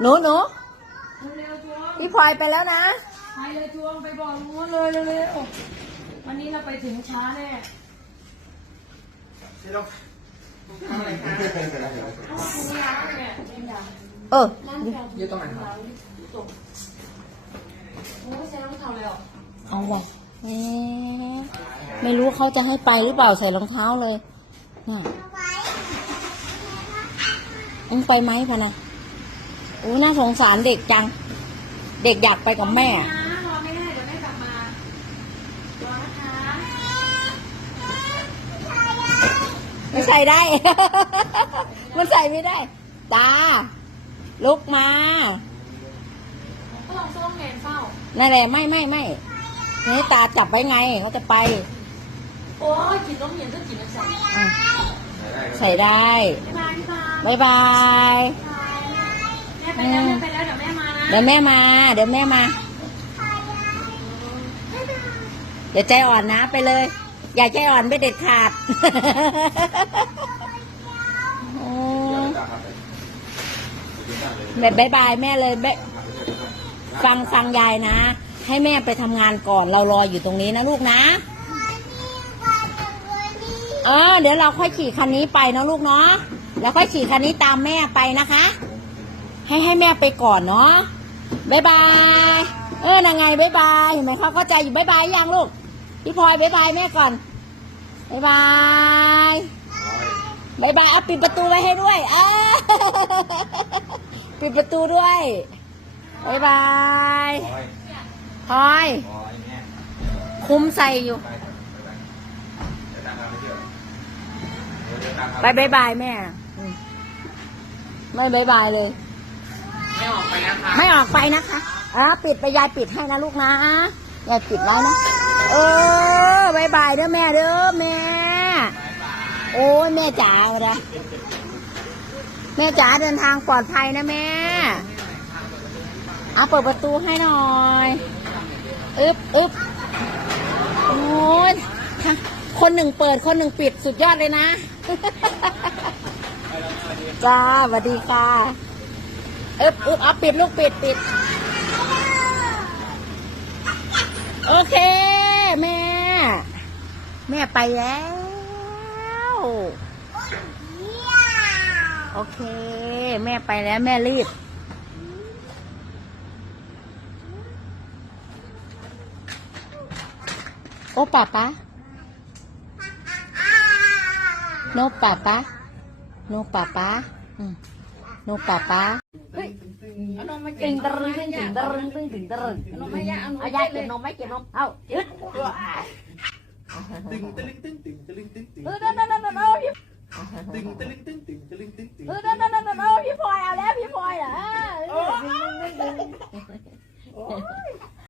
หนูหนูเร็วๆจวงพี่พลอยไปแล้วนะ ไปเลยจวงไปบอกลุงว่าเลยเร็วๆวันนี้เราไปถึงช้าแน่ที่ต้องทำอะไรคะเอาคุณล้างเนี่ยเป็นอย่างเออ ล้างจานยืดตรงไหนครับ ตกโอ้ยใส่รองเท้าเลยเหรอเอาว่ะแหมไม่รู้เขาจะให้ไปหรือเปล่าใส่รองเท้าเลยน่ะมึงไปไหมพะนะโอ้น่าสงสารเด็กจัง เด็กอยากไปกับแม่นะรอไม่ได้เดี๋ยวแม่กลับมารอนะคะไม่ใส่ได้ มันใส่ไม่ได้ ตา ลุกมา ก็ลองส้มแมนเฝ้า นั่นแหละไม่ไม่ไม่ให้ตาจับไว้ไงเขาจะไปโอ้ยกินน้ำเย็นก็กินน้ำใสอะใส่ได้บ๊ายบายพี่ปาบ๊ายบายแม่ ไปแล้วแม่ไปแล้วเดี๋ยวแม่มานะเดี๋ยวแม่มา เดี๋ยวแม่มา เดี๋ยวใจอ่อนนะไปเลย อย่าใจอ่อนไม่เด็ดขาดโอ้แบบบายบายแม่เลยบ๊ายฟังฟังยายนะ ให้แม่ไปทำงานก่อนเรารออยู่ตรงนี้นะลูกนะเออเดี๋ยวเราค่อยขี่คันนี้ไปนะลูกเนาะแล้วค่อยขี่คันนี้ตามแม่ไปนะคะ ให้ให้แม่ไปก่อนเนาะบายบาย เออนางไงบายบาย เห็นไหมเขาเข้าใจอยู่บายบายยังลูก พี่พลอยบายบายแม่ก่อนบายบายบายบายเอาปิดประตูไว้ให้ด้วยเออปิดประตูด้วยบายบายพลอยคุ้มใส่อยู่ไปบายบายแม่ ไม่บายบายเลย ออกไปนะคะไม่ออกไปนะคะอะปิดไปยายปิดให้นะลูกนะยายปิดแล้วนะเออบายบายเด้อแม่เด้อแม่ โอ้ยแม่จ๋ามาละแม่จ๋าเดินทางปลอดภัยนะแม่เอาเปิดประตูให้หน่อยอึบอึบโอ้ยคนหนึ่งเปิดคนหนึ่งปิดสุดยอดเลยนะ จ้าสวัสดีค่ะ เอึบอึบเอาปิดลูกปิดปิด โอเค แม่ แม่ไปแล้ว โอเค แม่ไปแล้วแม่รีบโอ้ป่าป๊าโนป่าป๊าโนป่าป๊าอืม นป่าป๊าเอานมมาตึงตรึงตึงตึงตรึงตึงตึงตรึงเอายายเก็บนมไหมเก็บนมเอายึดตึงตะลึงตึงตึงตะลึงตึงตึงเออเดินเดินเดินเดินตึงตะลึงตึงตึงตะลึงตึงตึงเออเ